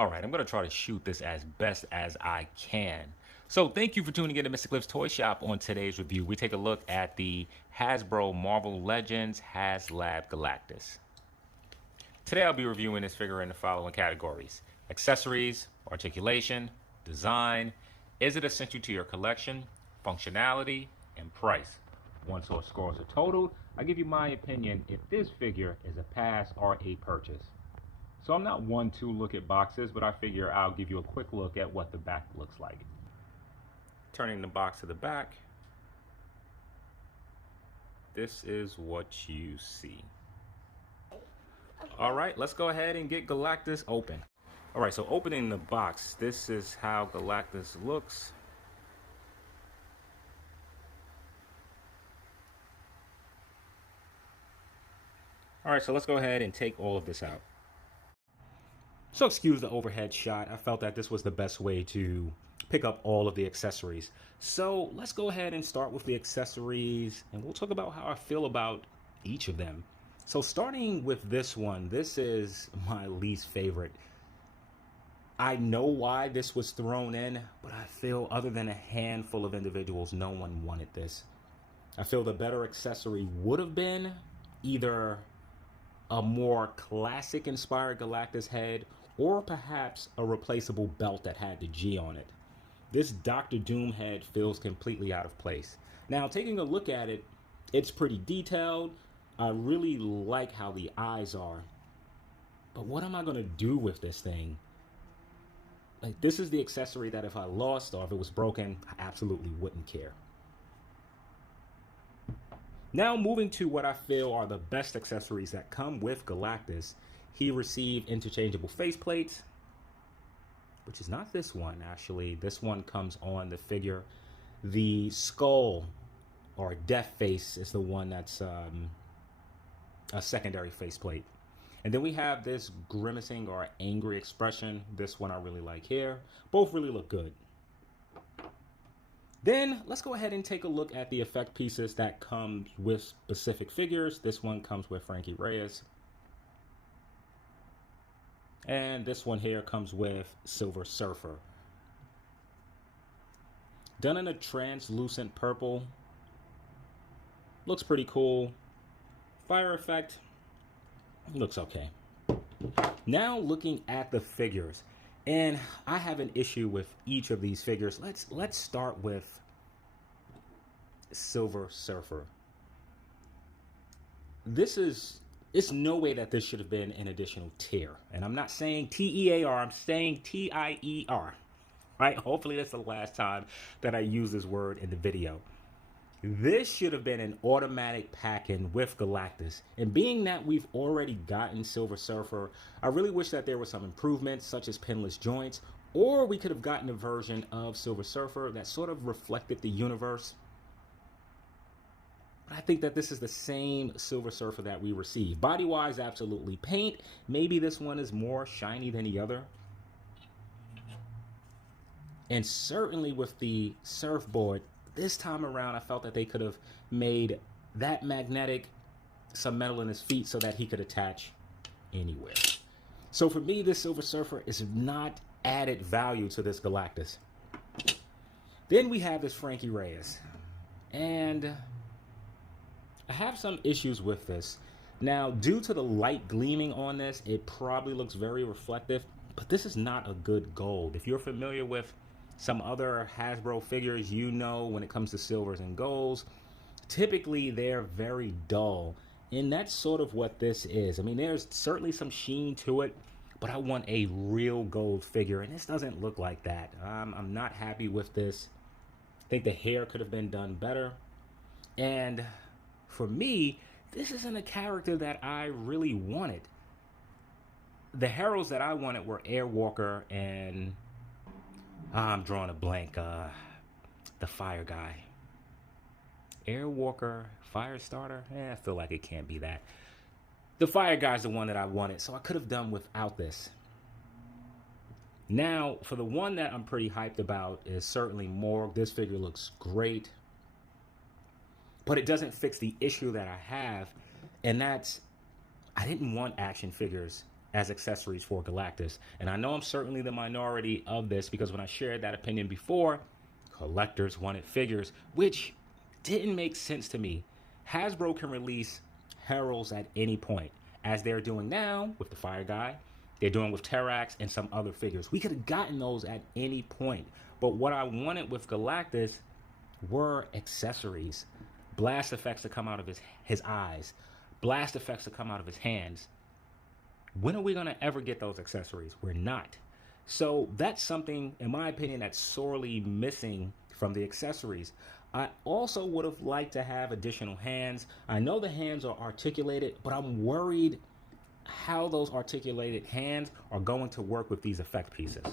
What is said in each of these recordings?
All right, I'm going to try to shoot this as best as I can. So thank you for tuning in to Mr. Cliff's Toy Shop. On today's review, we take a look at the Hasbro Marvel Legends Haslab Galactus. Today I'll be reviewing this figure in the following categories: accessories, articulation, design, is it essential to your collection, functionality, and price. Once all scores are totaled, I give you my opinion if this figure is a pass or a purchase. So I'm not one to look at boxes, but I figure I'll give you a quick look at what the back looks like. Turning the box to the back, this is what you see. All right, let's go ahead and get Galactus open. All right, so opening the box, this is how Galactus looks. All right, so let's go ahead and take all of this out. So excuse the overhead shot. I felt that this was the best way to pick up all of the accessories. So let's go ahead and start with the accessories, and we'll talk about how I feel about each of them. So starting with this one, this is my least favorite. I know why this was thrown in, but I feel other than a handful of individuals, no one wanted this. I feel the better accessory would have been either a more classic inspired Galactus head, or perhaps a replaceable belt that had the G on it. This Doctor Doom head feels completely out of place. Now, taking a look at it, it's pretty detailed. I really like how the eyes are. But what am I going to do with this thing? Like, this is the accessory that if I lost or if it was broken, I absolutely wouldn't care. Now moving to what I feel are the best accessories that come with Galactus. He received interchangeable faceplates, which is not this one actually. This one comes on the figure. The skull or death face is the one that's a secondary faceplate. And then we have this grimacing or angry expression. This one I really like here. Both really look good. Then let's go ahead and take a look at the effect pieces that come with specific figures. This one comes with Frankie Reyes. And this one here comes with Silver Surfer. Done in a translucent purple. Looks pretty cool. Fire effect looks okay. Now looking at the figures. And I have an issue with each of these figures. Let's start with Silver Surfer. It's no way that this should have been an additional tier. And I'm not saying T-E-A-R, I'm saying T-I-E-R. Right? Hopefully that's the last time that I use this word in the video. This should have been an automatic pack-in with Galactus. And being that we've already gotten Silver Surfer, I really wish that there were some improvements, such as pinless joints, or we could have gotten a version of Silver Surfer that sort of reflected the universe. But I think that this is the same Silver Surfer that we received. Body-wise, absolutely. Paint, maybe this one is more shiny than the other. And certainly with the surfboard, this time around, I felt that they could have made that magnetic, some metal in his feet so that he could attach anywhere. So for me, this Silver Surfer is not added value to this Galactus. Then we have this Frankie Reyes. And I have some issues with this. Now, due to the light gleaming on this, it probably looks very reflective, but this is not a good gold. If you're familiar with some other Hasbro figures, you know when it comes to silvers and golds, typically they're very dull. And that's sort of what this is. I mean, there's certainly some sheen to it, but I want a real gold figure, and this doesn't look like that. I'm not happy with this. I think the hair could have been done better. And for me, this isn't a character that I really wanted. The heroes that I wanted were Airwalker and I'm drawing a blank. The fire guy. Airwalker, Firestarter? I feel like it can't be that. The fire guy's the one that I wanted, so I could have done without this. Now, for the one that I'm pretty hyped about is certainly Morg. This figure looks great. But it doesn't fix the issue that I have, and that's I didn't want action figures as accessories for Galactus. And I know I'm certainly the minority of this because when I shared that opinion before, collectors wanted figures, which didn't make sense to me. Hasbro can release heralds at any point, as they're doing now with the Fire Guy. They're doing with Terrax and some other figures. We could have gotten those at any point. But what I wanted with Galactus were accessories. Blast effects to come out of his eyes. Blast effects to come out of his hands. When are we going to ever get those accessories? We're not. So that's something, in my opinion, that's sorely missing from the accessories. I also would have liked to have additional hands. I know the hands are articulated, but I'm worried how those articulated hands are going to work with these effect pieces.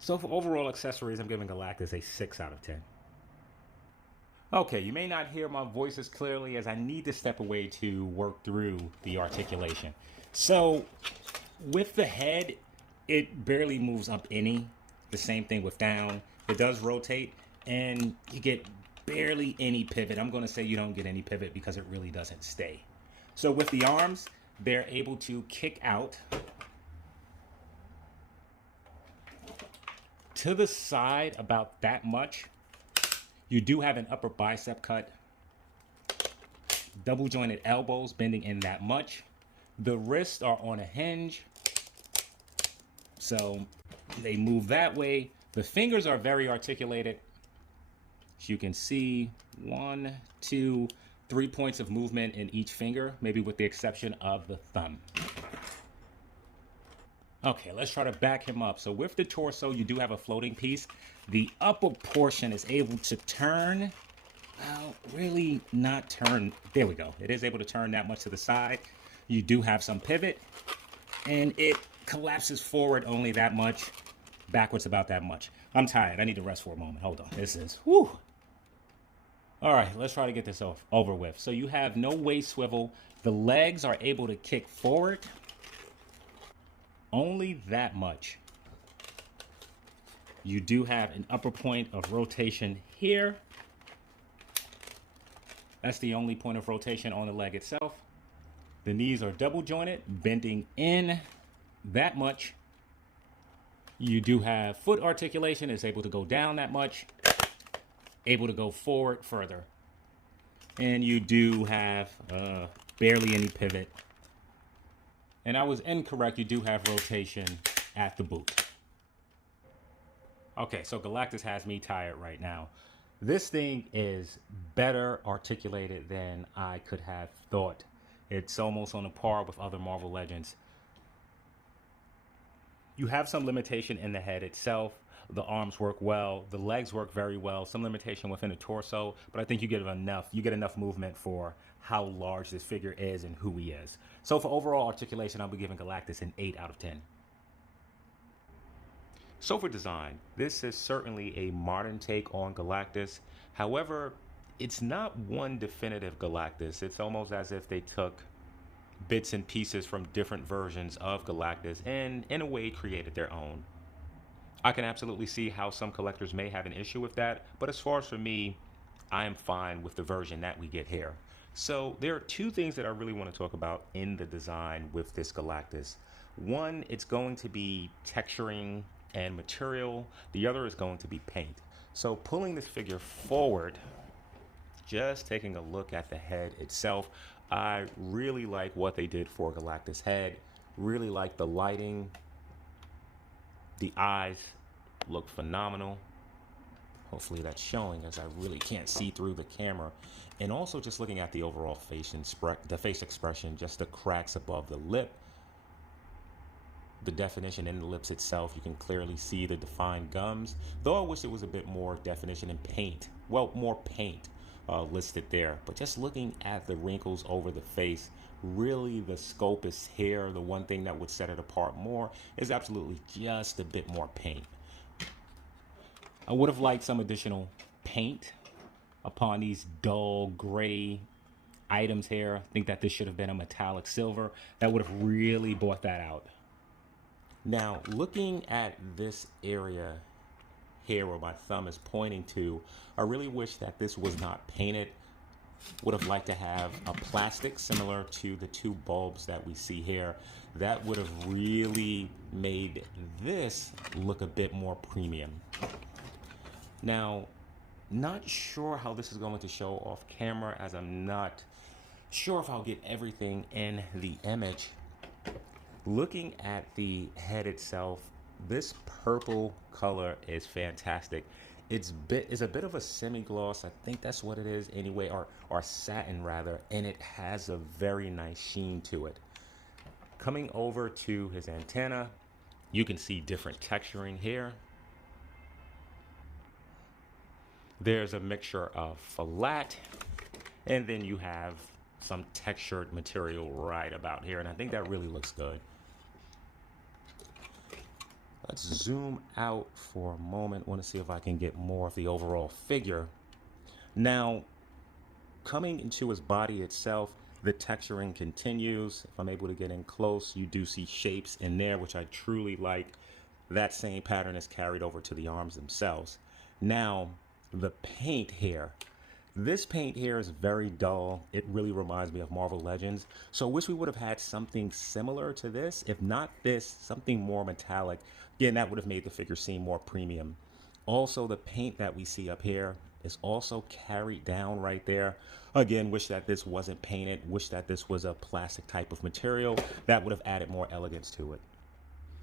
So for overall accessories, I'm giving Galactus a 6 out of 10. Okay, you may not hear my voice as clearly as I need to step away to work through the articulation. So with the head, it barely moves up any. The same thing with down. It does rotate, and you get barely any pivot. I'm going to say you don't get any pivot because it really doesn't stay. So with the arms, they're able to kick out to the side about that much. You do have an upper bicep cut. Double jointed elbows bending in that much. The wrists are on a hinge, so they move that way. The fingers are very articulated. As you can see, 1, 2, 3 points of movement in each finger, maybe with the exception of the thumb. Okay, let's try to back him up. So with the torso, you do have a floating piece. The upper portion is able to turn, well, really not turn. There we go. It is able to turn that much to the side. You do have some pivot, and it collapses forward only that much, backwards about that much. I'm tired. I need to rest for a moment. Hold on. This is, whew. All right, let's try to get this over with. So you have no waist swivel. The legs are able to kick forward only that much. You do have an upper point of rotation here. That's the only point of rotation on the leg itself. The knees are double jointed, bending in that much. You do have foot articulation, is able to go down that much, able to go forward further. And you do have barely any pivot. And I was incorrect, you do have rotation at the boot. Okay, so Galactus has me tired right now. This thing is better articulated than I could have thought. It's almost on a par with other Marvel Legends. You have some limitation in the head itself. The arms work well. The legs work very well. Some limitation within the torso, but I think you get enough movement for how large this figure is and who he is. So for overall articulation, I'll be giving Galactus an 8 out of 10. So for design, this is certainly a modern take on Galactus. However, it's not one definitive Galactus. It's almost as if they took bits and pieces from different versions of Galactus and in a way created their own. I can absolutely see how some collectors may have an issue with that, but as far as for me, I am fine with the version that we get here. So there are two things that I really want to talk about in the design with this Galactus. One, it's going to be texturing and material. The other is going to be paint. So pulling this figure forward, just taking a look at the head itself, I really like what they did for Galactus' head. Really like the lighting. The eyes look phenomenal. Hopefully that's showing, as I really can't see through the camera. And also just looking at the overall face expression, just the cracks above the lip. The definition in the lips itself, you can clearly see the defined gums. Though I wish there was a bit more definition in paint. Well, more paint listed there. But just looking at the wrinkles over the face, really the scope is here. The one thing that would set it apart more is absolutely just a bit more paint. I would have liked some additional paint upon these dull gray items here. I think that this should have been a metallic silver. That would have really brought that out. Now, looking at this area here where my thumb is pointing to, I really wish that this was not painted. would have liked to have a plastic similar to the two bulbs that we see here. That would have really made this look a bit more premium. Now, not sure how this is going to show off camera, as I'm not sure if I'll get everything in the image. Looking at the head itself, this purple color is fantastic. It's a bit of a semi-gloss. I think that's what it is anyway, or satin rather, and it has a very nice sheen to it. Coming over to his antenna, you can see different texturing here. There's a mixture of flat, and then you have some textured material right about here, and I think that really looks good. Let's zoom out for a moment. I want to see if I can get more of the overall figure. Now, coming into his body itself, the texturing continues. If I'm able to get in close, you do see shapes in there, which I truly like. That same pattern is carried over to the arms themselves. Now, the paint here. This paint here is very dull. It really reminds me of Marvel Legends. So I wish we would have had something similar to this. If not this, something more metallic. Again, that would have made the figure seem more premium. Also, the paint that we see up here is also carried down right there. Again, wish that this wasn't painted. Wish that this was a plastic type of material. That would have added more elegance to it.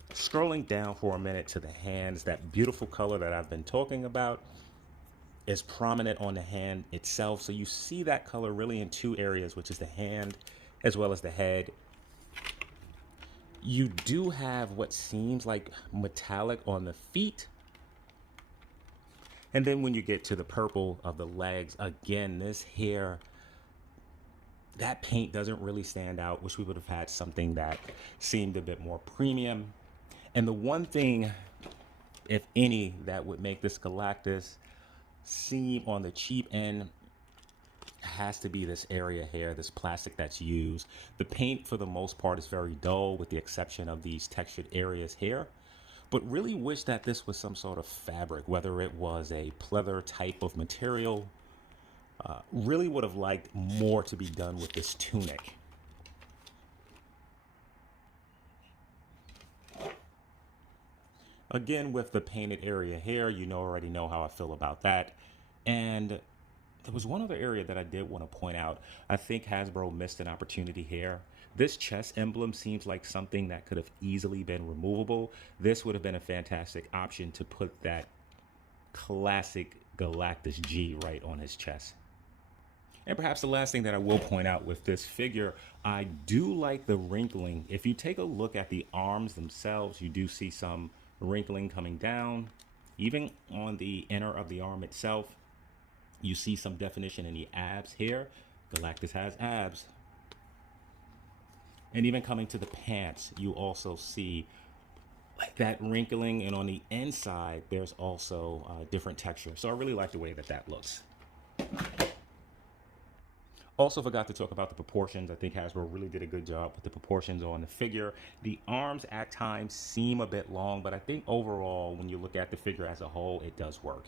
Scrolling down for a minute to the hands, that beautiful color that I've been talking about is prominent on the hand itself. So you see that color really in two areas, which is the hand as well as the head. You do have what seems like metallic on the feet. And then when you get to the purple of the legs, again, this here, that paint doesn't really stand out. Wish we would have had something that seemed a bit more premium. And the one thing, if any, that would make this Galactus seem on the cheap end has to be this area here, this plastic that's used. The paint for the most part is very dull, with the exception of these textured areas here. But really wish that this was some sort of fabric, whether it was a pleather type of material. Really would have liked more to be done with this tunic. Again, with the painted area here, you already know how I feel about that. And there was one other area that I did want to point out. I think Hasbro missed an opportunity here. This chest emblem seems like something that could have easily been removable. This would have been a fantastic option to put that classic Galactus G right on his chest. And perhaps the last thing that I will point out with this figure, I do like the wrinkling. If you take a look at the arms themselves, you do see some wrinkling coming down. Even on the inner of the arm itself, you see some definition in the abs here. Galactus has abs. And even coming to the pants, you also see like that wrinkling, and on the inside, there's also different texture. So I really like the way that that looks. Also forgot to talk about the proportions. I think Hasbro really did a good job with the proportions on the figure. The arms at times seem a bit long, but I think overall, when you look at the figure as a whole, it does work.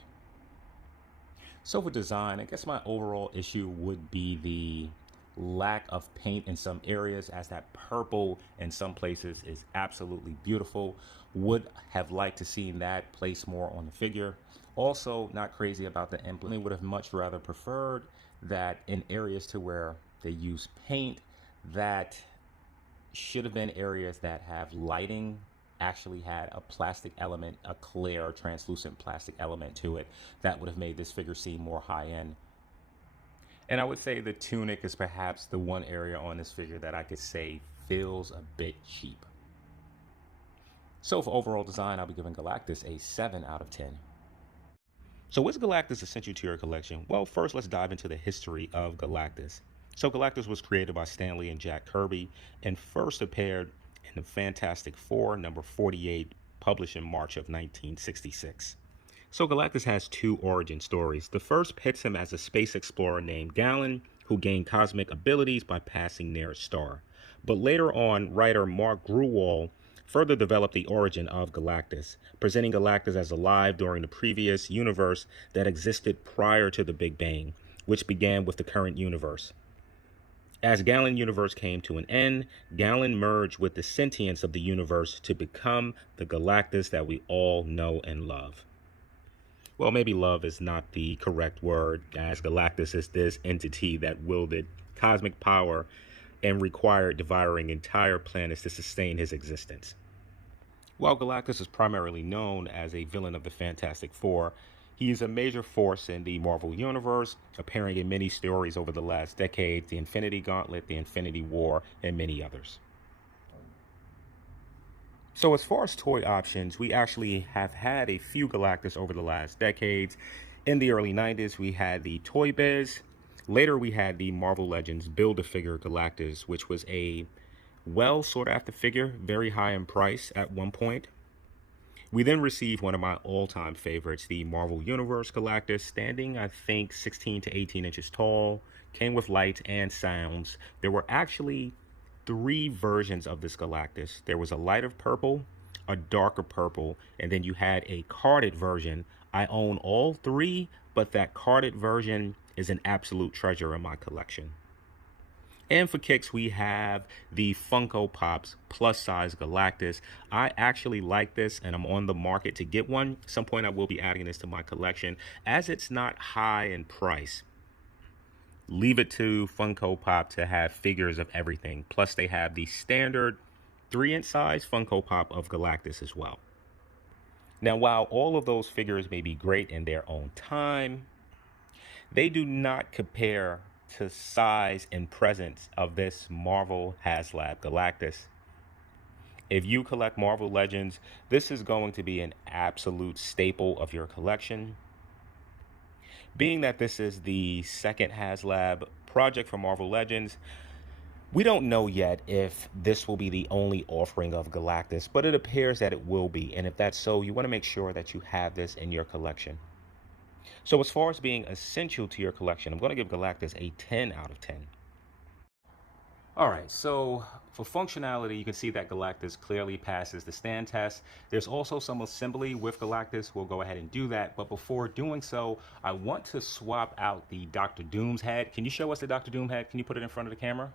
So for design, I guess my overall issue would be the lack of paint in some areas, as that purple in some places is absolutely beautiful. Would have liked to see that placed more on the figure. Also, not crazy about the emblem. Would have much rather preferred that in areas to where they use paint, that should have been areas that have lighting, actually had a plastic element, a clear translucent plastic element to it. That would have made this figure seem more high-end. And I would say the tunic is perhaps the one area on this figure that I could say feels a bit cheap. So for overall design, I'll be giving Galactus a 7 out of 10. So what's Galactus essential to your collection? Well, first let's dive into the history of Galactus. So Galactus was created by Stan Lee and Jack Kirby and first appeared in the Fantastic Four number 48, published in March of 1966. So Galactus has two origin stories. The first pits him as a space explorer named Galen, who gained cosmic abilities by passing near a star. But later on, writer Mark Gruwall further developed the origin of Galactus, presenting Galactus as alive during the previous universe that existed prior to the Big Bang, which began with the current universe. As Galen universe came to an end, Galen merged with the sentience of the universe to become the Galactus that we all know and love. Well, maybe love is not the correct word, as Galactus is this entity that wielded cosmic power and required devouring entire planets to sustain his existence. While Galactus is primarily known as a villain of the Fantastic Four, he is a major force in the Marvel Universe, appearing in many stories over the last decade: the Infinity Gauntlet, the Infinity War, and many others. So as far as toy options, we actually have had a few Galactus over the last decades. In the early 90s, we had the Toy Biz. Later, we had the Marvel Legends Build-A-Figure Galactus, which was a well-sought-after figure, very high in price at one point. We then received one of my all-time favorites, the Marvel Universe Galactus, standing, I think, 16 to 18 inches tall, came with lights and sounds. There were actually 3 versions of this Galactus. There was a lighter purple, a darker purple, and then you had a carded version. I own all 3, but that carded version is an absolute treasure in my collection. And for kicks, we have the Funko Pops plus size Galactus. I actually like this, and I'm on the market to get one. At some point I will be adding this to my collection, as it's not high in price. Leave it to Funko Pop to have figures of everything. Plus they have the standard 3-inch size Funko Pop of Galactus as well. Now, while all of those figures may be great in their own time, they do not compare to size and presence of this Marvel Haslab Galactus. If you collect Marvel Legends, this is going to be an absolute staple of your collection. Being that this is the second Haslab project for Marvel Legends, we don't know yet if this will be the only offering of Galactus, but it appears that it will be. And if that's so, you want to make sure that you have this in your collection. So as far as being essential to your collection, I'm going to give Galactus a 10 out of 10. All right, so for functionality, you can see that Galactus clearly passes the stand test. There's also some assembly with Galactus. We'll go ahead and do that. But before doing so, I want to swap out the Dr. Doom's head. Can you show us the Dr. Doom head? Can you put it in front of the camera?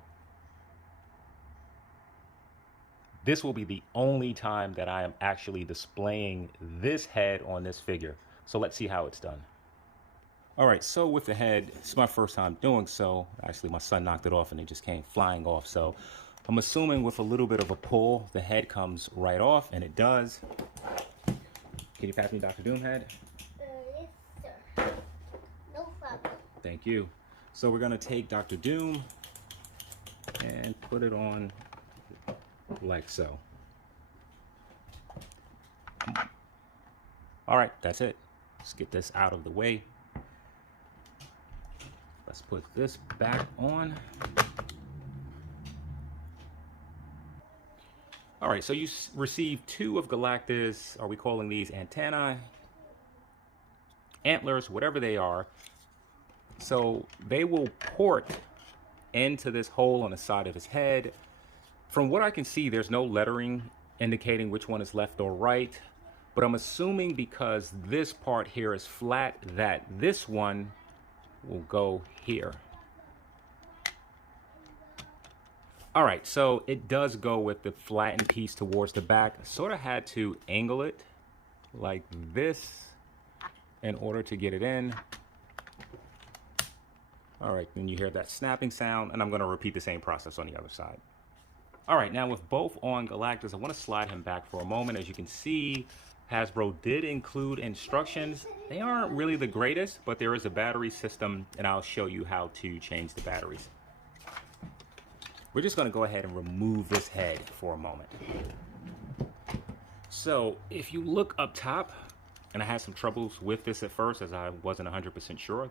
This will be the only time that I am actually displaying this head on this figure. So let's see how it's done. All right, so with the head, it's my first time doing so. Actually, my son knocked it off and it just came flying off. So I'm assuming with a little bit of a pull, the head comes right off, and it does. Can you pass me Dr. Doom head? Yes, sir. No problem. Thank you. So we're gonna take Dr. Doom and put it on like so. All right, that's it. Let's get this out of the way. Let's put this back on. All right, so you received 2 of Galactus. Are we calling these antennae? Antlers, whatever they are. So they will port into this hole on the side of his head. From what I can see, there's no lettering indicating which one is left or right. But I'm assuming because this part here is flat, that this one will go here. All right, so it does go with the flattened piece towards the back. I sort of had to angle it like this in order to get it in. All right, then you hear that snapping sound, and I'm gonna repeat the same process on the other side. All right, now with both on Galactus, I wanna slide him back for a moment. As you can see, Hasbro did include instructions. They aren't really the greatest, but there is a battery system, and I'll show you how to change the batteries. We're just gonna go ahead and remove this head for a moment. So if you look up top, and I had some troubles with this at first, as I wasn't 100% sure,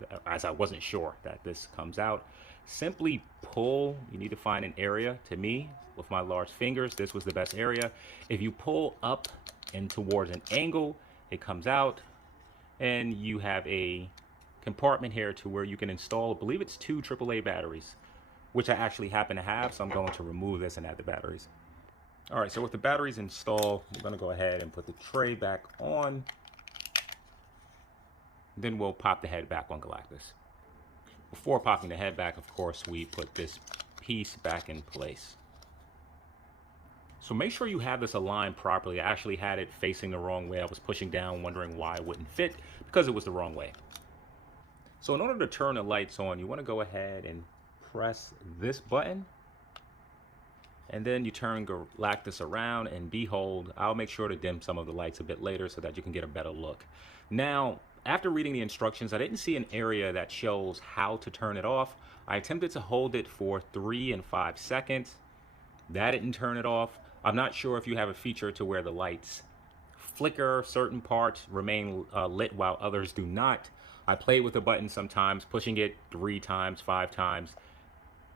that this comes out. Simply pull. You need to find an area. To me, with my large fingers, this was the best area. If you pull up and towards an angle, it comes out, and you have a compartment here to where you can install, I believe it's 2 AAA batteries, which I actually happen to have, so I'm going to remove this and add the batteries. All right, so with the batteries installed, we're gonna go ahead and put the tray back on. Then we'll pop the head back on Galactus. Before popping the head back, of course, we put this piece back in place. So make sure you have this aligned properly. I actually had it facing the wrong way. I was pushing down, wondering why it wouldn't fit, because it was the wrong way. So in order to turn the lights on, you want to go ahead and press this button. And then you turn Galactus around, and behold, I'll make sure to dim some of the lights a bit later so that you can get a better look. Now, after reading the instructions, I didn't see an area that shows how to turn it off. I attempted to hold it for 3 and 5 seconds. That didn't turn it off. I'm not sure if you have a feature to where the lights flicker, certain parts remain lit while others do not. I play with the button sometimes, pushing it 3 times, 5 times.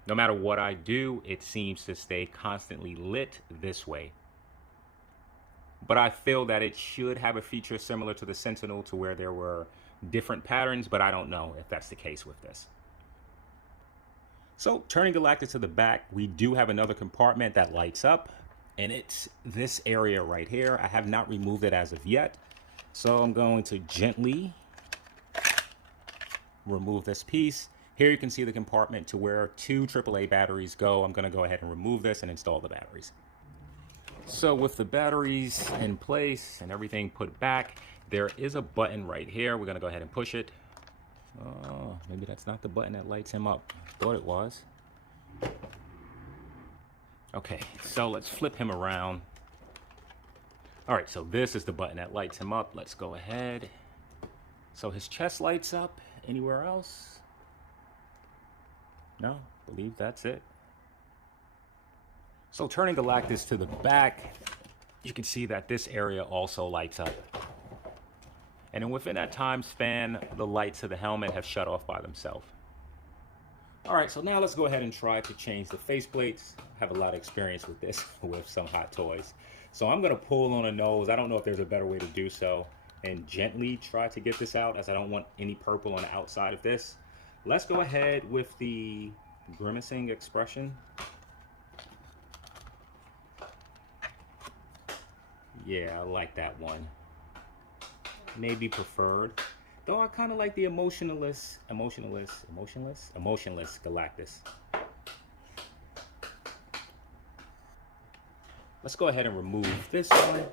No matter what I do, it seems to stay constantly lit this way. But I feel that it should have a feature similar to the Sentinel to where there were different patterns, but I don't know if that's the case with this. So turning Galactus to the back, we do have another compartment that lights up, and it's this area right here. I have not removed it as of yet, so I'm going to gently remove this piece. Here you can see the compartment to where 2 AAA batteries go. I'm going to go ahead and remove this and install the batteries. So with the batteries in place and everything put back, there is a button right here. We're going to go ahead and push it. Oh, maybe that's not the button that lights him up. Thought it was. Okay, so let's flip him around. All right, so this is the button that lights him up. Let's go ahead. So his chest lights up. Anywhere else? No, I believe that's it. So turning Galactus to the back, you can see that this area also lights up. And then within that time span, the lights of the helmet have shut off by themselves. All right, so now let's go ahead and try to change the faceplates. I have a lot of experience with this with some Hot Toys. So I'm gonna pull on a nose. I don't know if there's a better way to do so, and gently try to get this out, as I don't want any purple on the outside of this. Let's go ahead with the grimacing expression. Yeah, I like that one. Maybe preferred. Though I kind of like the emotionless Galactus. Let's go ahead and remove this one.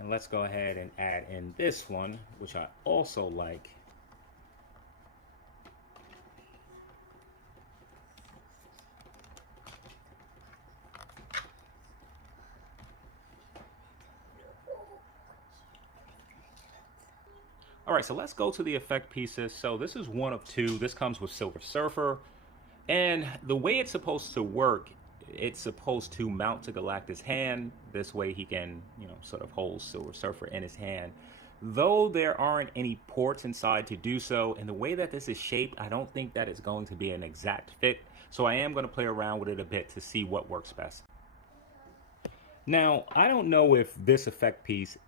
And let's go ahead and add in this one, which I also like. All right, so let's go to the effect pieces. So this is one of 2. This comes with Silver Surfer. And the way it's supposed to work, it's supposed to mount to Galactus' hand. This way he can, sort of hold Silver Surfer in his hand. Though there aren't any ports inside to do so, and the way that this is shaped, I don't think that it's going to be an exact fit. So I am going to play around with it a bit to see what works best. Now, I don't know if this effect piece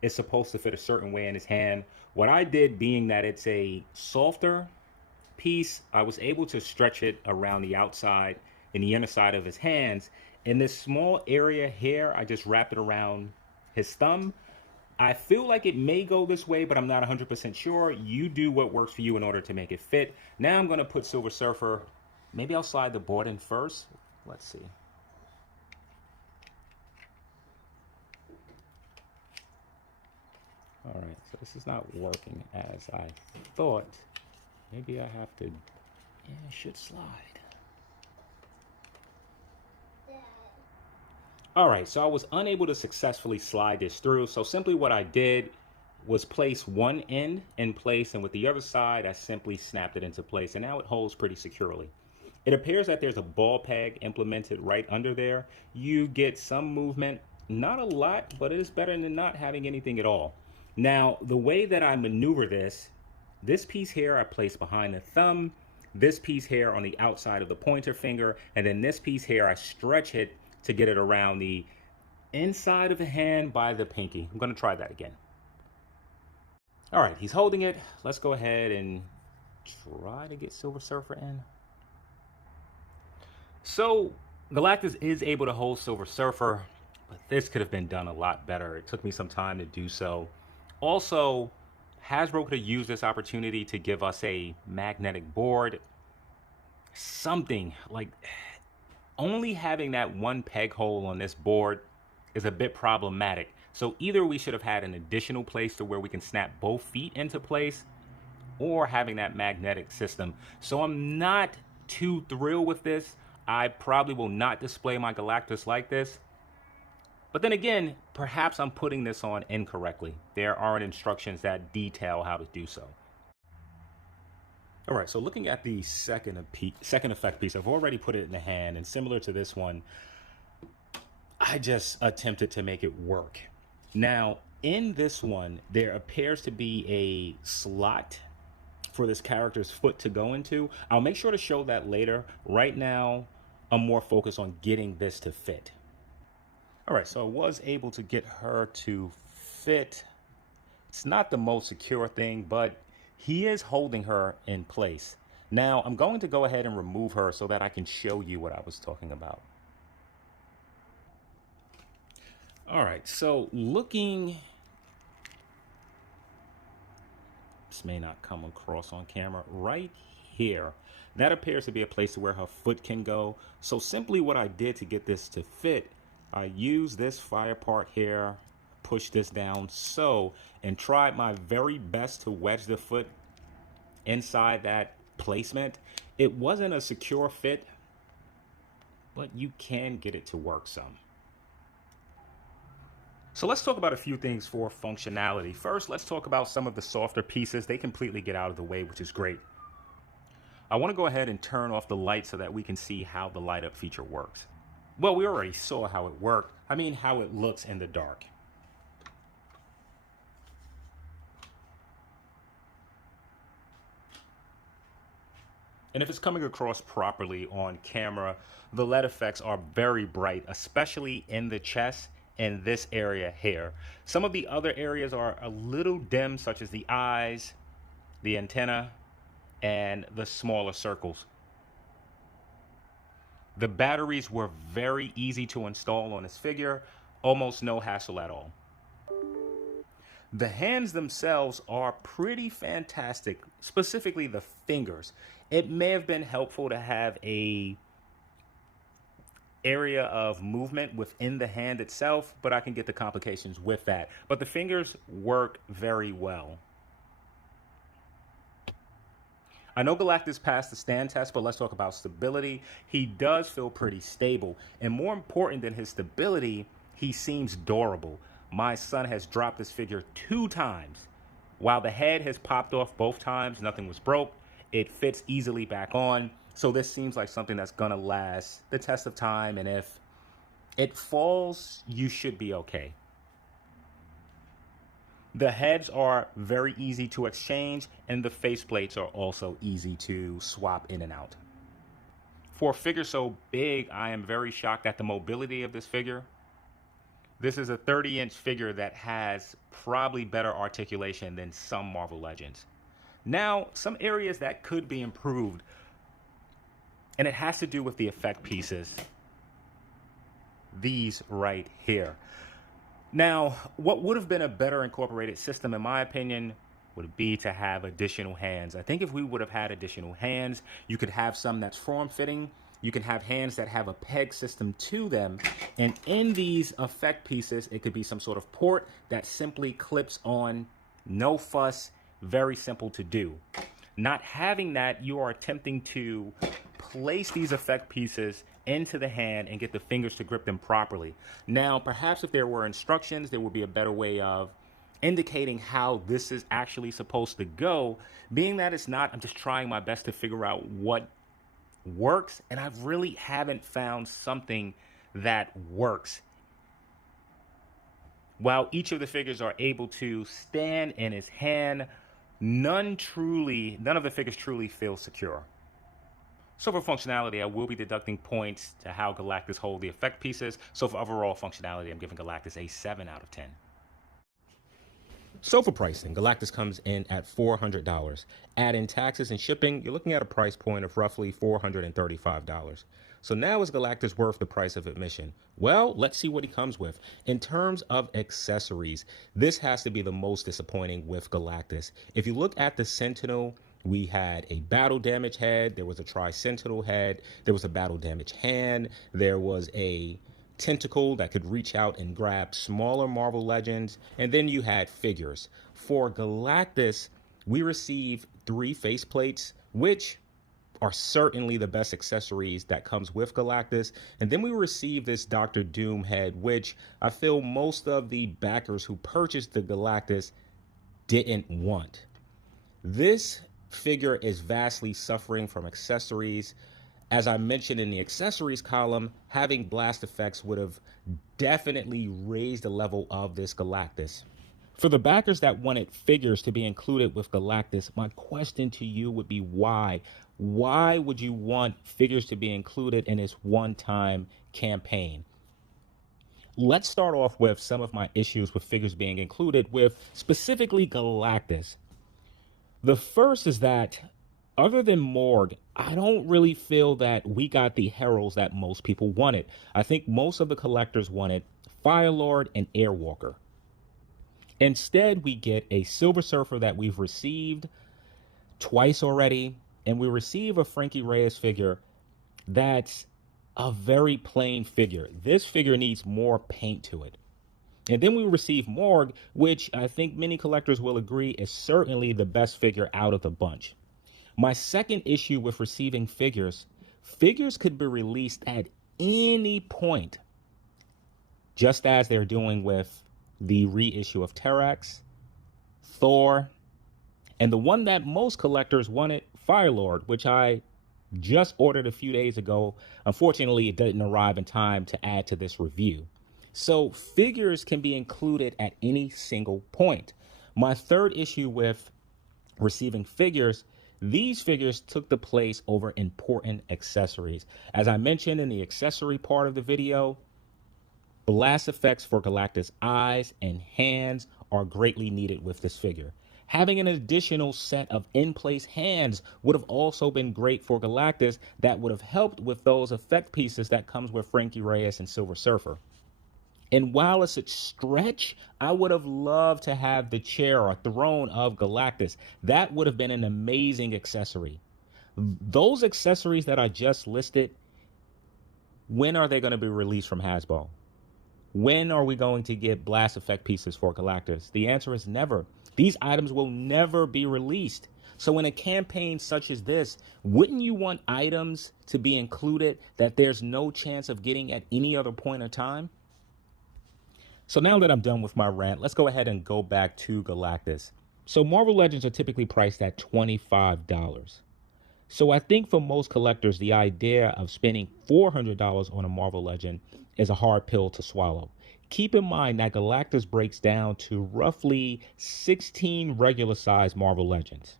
is supposed to fit a certain way in his hand. What I did, being that it's a softer piece, I was able to stretch it around the outside and the inner side of his hands. In this small area here, I just wrapped it around his thumb. I feel like it may go this way, but I'm not 100% sure. You do what works for you in order to make it fit. Now I'm going to put Silver Surfer. Maybe I'll slide the board in first. Let's see. All right, so this is not working as I thought. Maybe I have to, yeah, it should slide. All right, so I was unable to successfully slide this through. So simply what I did was place one end in place, and with the other side, I simply snapped it into place, and now it holds pretty securely. It appears that there's a ball peg implemented right under there. You get some movement, not a lot, but it is better than not having anything at all. Now, the way that I maneuver this piece here I place behind the thumb, this piece here on the outside of the pointer finger, and then this piece here I stretch it to get it around the inside of the hand by the pinky. I'm going to try that again. All right, he's holding it. Let's go ahead and try to get Silver Surfer in. So Galactus is able to hold Silver Surfer, but this could have been done a lot better. It took me some time to do so. Also, Hasbro could have used this opportunity to give us a magnetic board. Something like only having that one peg hole on this board is a bit problematic. So either we should have had an additional place to where we can snap both feet into place, or having that magnetic system. So I'm not too thrilled with this. I probably will not display my Galactus like this. But then again, perhaps I'm putting this on incorrectly. There aren't instructions that detail how to do so. All right, so looking at the second effect piece, I've already put it in the hand, and similar to this one, I just attempted to make it work. Now, in this one, there appears to be a slot for this character's foot to go into. I'll make sure to show that later. Right now, I'm more focused on getting this to fit. All right, so I was able to get her to fit. It's not the most secure thing, but he is holding her in place. Now, I'm going to go ahead and remove her so that I can show you what I was talking about. All right, so looking, this may not come across on camera, right here, that appears to be a place where her foot can go. So simply what I did to get this to fit, I used this fire part here, pushed this down so, and tried my very best to wedge the foot inside that placement. It wasn't a secure fit, but you can get it to work some. So let's talk about a few things for functionality. First, let's talk about some of the softer pieces. They completely get out of the way, which is great. I want to go ahead and turn off the light so that we can see how the light up feature works. Well, we already saw how it worked. I mean, how it looks in the dark. And if it's coming across properly on camera, the LED effects are very bright, especially in the chest and this area here. Some of the other areas are a little dim, such as the eyes, the antenna, and the smaller circles. The batteries were very easy to install on this figure, almost no hassle at all. The hands themselves are pretty fantastic, specifically the fingers. It may have been helpful to have a area of movement within the hand itself, but I can get the complications with that. But the fingers work very well. I know Galactus passed the stand test, but let's talk about stability. He does feel pretty stable. And more important than his stability, he seems durable. My son has dropped this figure 2 times. While the head has popped off both times, nothing was broke. It fits easily back on. So this seems like something that's gonna last the test of time. And if it falls, you should be okay. The heads are very easy to exchange, and the faceplates are also easy to swap in and out. For a figure so big, I am very shocked at the mobility of this figure. This is a 30-inch figure that has probably better articulation than some Marvel Legends. Now, some areas that could be improved, and it has to do with the effect pieces. These right here. Now, what would have been a better incorporated system, in my opinion, would be to have additional hands. I think if we would have had additional hands, you could have some that's form-fitting. You can have hands that have a peg system to them. And in these effect pieces, it could be some sort of port that simply clips on, no fuss, very simple to do. Not having that, you are attempting to place these effect pieces into the hand and get the fingers to grip them properly. Now, perhaps if there were instructions, there would be a better way of indicating how this is actually supposed to go. Being that it's not, I'm just trying my best to figure out what works, and I really haven't found something that works. While each of the figures are able to stand in his hand, none of the figures truly feel secure. So for functionality, I will be deducting points to how Galactus hold the effect pieces. So for overall functionality, I'm giving Galactus a 7 out of 10. So for pricing, Galactus comes in at $400. Add in taxes and shipping, you're looking at a price point of roughly $435. So now is Galactus worth the price of admission? Well, let's see what he comes with. In terms of accessories, this has to be the most disappointing with Galactus. If you look at the Sentinel, we had a battle damage head, there was a tri-sentinel head, there was a battle damage hand, there was a tentacle that could reach out and grab smaller Marvel Legends, and then you had figures. For Galactus, we received 3 faceplates, which are certainly the best accessories that comes with Galactus. And then we received this Doctor Doom head, which I feel most of the backers who purchased the Galactus didn't want. This figure is vastly suffering from accessories. As I mentioned in the accessories column, having blast effects would have definitely raised the level of this Galactus. For the backers that wanted figures to be included with Galactus, my question to you would be why? Why would you want figures to be included in this one-time campaign? Let's start off with some of my issues with figures being included with specifically Galactus. The first is that other than Morg, I don't really feel that we got the heralds that most people wanted. I think most of the collectors wanted Firelord and Airwalker. Instead, we get a Silver Surfer that we've received twice already, and we receive a Frankie Reyes figure that's a very plain figure. This figure needs more paint to it. And then we receive Morg, which I think many collectors will agree is certainly the best figure out of the bunch. My second issue with receiving figures could be released at any point, just as they're doing with the reissue of Terrax, Thor, and the one that most collectors wanted, Firelord, which I just ordered a few days ago. Unfortunately, it didn't arrive in time to add to this review. So figures can be included at any single point. My third issue with receiving figures, these figures took the place over important accessories. As I mentioned in the accessory part of the video, blast effects for Galactus' eyes and hands are greatly needed with this figure. Having an additional set of in-place hands would have also been great for Galactus. That would have helped with those effect pieces that comes with Frankie Reyes and Silver Surfer. And while it's a stretch, I would have loved to have the chair or throne of Galactus. That would have been an amazing accessory. Those accessories that I just listed, when are they going to be released from Hasbro? When are we going to get blast effect pieces for Galactus? The answer is never. These items will never be released. So in a campaign such as this, wouldn't you want items to be included that there's no chance of getting at any other point in time? So now that I'm done with my rant, let's go ahead and go back to Galactus. So Marvel Legends are typically priced at $25. So I think for most collectors, the idea of spending $400 on a Marvel Legend is a hard pill to swallow. Keep in mind that Galactus breaks down to roughly 16 regular size Marvel Legends.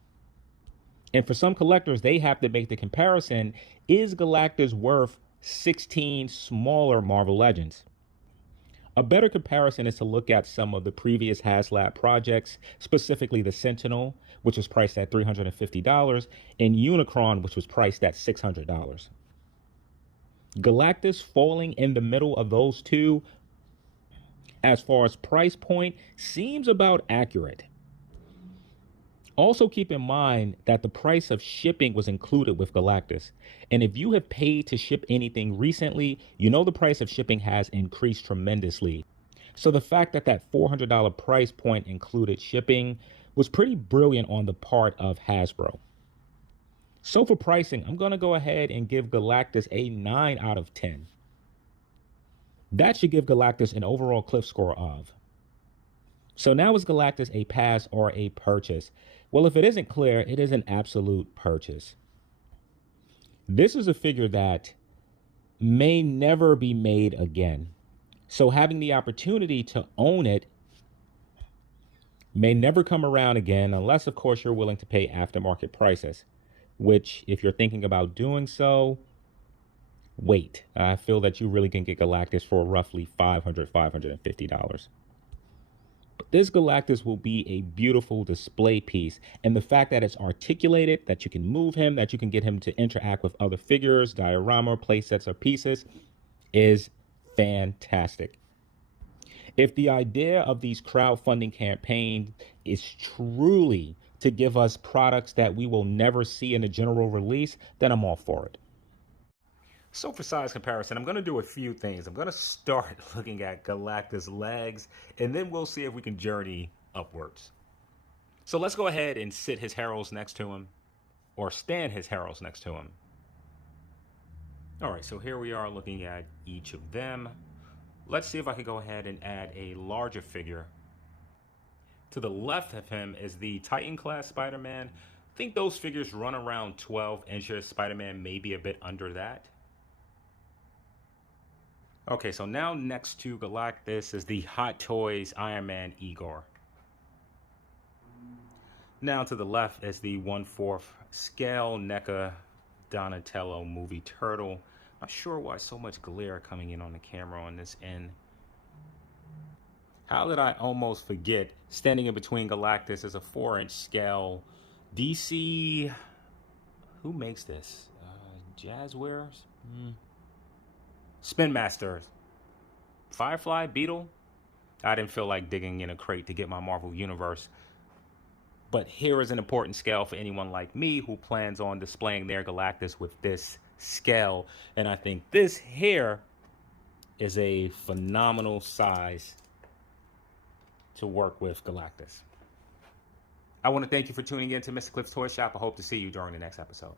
And for some collectors, they have to make the comparison, is Galactus worth 16 smaller Marvel Legends? A better comparison is to look at some of the previous Haslab projects, specifically the Sentinel, which was priced at $350, and Unicron, which was priced at $600. Galactus falling in the middle of those two, as far as price point, seems about accurate. Also keep in mind that the price of shipping was included with Galactus. And if you have paid to ship anything recently, you know the price of shipping has increased tremendously. So the fact that that $400 price point included shipping was pretty brilliant on the part of Hasbro. So for pricing, I'm going to go ahead and give Galactus a 9 out of 10. That should give Galactus an overall cliff score of. So now is Galactus a pass or a purchase? Well, if it isn't clear, it is an absolute purchase. This is a figure that may never be made again. So having the opportunity to own it may never come around again, unless, of course, you're willing to pay aftermarket prices, which, if you're thinking about doing so, wait. I feel that you really can get Galactus for roughly $500, $550. This Galactus will be a beautiful display piece. And the fact that it's articulated, that you can move him, that you can get him to interact with other figures, diorama, play sets, or pieces is fantastic. If the idea of these crowdfunding campaigns is truly to give us products that we will never see in a general release, then I'm all for it. So for size comparison, I'm going to do a few things. I'm going to start looking at Galactus' legs, and then we'll see if we can journey upwards. So let's go ahead and sit his heralds next to him, or stand his heralds next to him. All right, so here we are looking at each of them. Let's see if I can go ahead and add a larger figure. To the left of him is the Titan class Spider-Man. I think those figures run around 12 inches. Spider-Man may be a bit under that. Okay, so now next to Galactus is the Hot Toys Iron Man Igor. Now to the left is the 1/4 scale NECA Donatello movie turtle. Not sure why so much glare coming in on the camera on this end. How did I almost forget? Standing in between Galactus is a 4-inch scale DC. Who makes this? Jazzwares? Spin Masters. Firefly? Beetle? I didn't feel like digging in a crate to get my Marvel Universe. But here is an important scale for anyone like me who plans on displaying their Galactus with this scale. And I think this here is a phenomenal size to work with Galactus. I want to thank you for tuning in to Mr. Cliff's Toy Shop. I hope to see you during the next episode.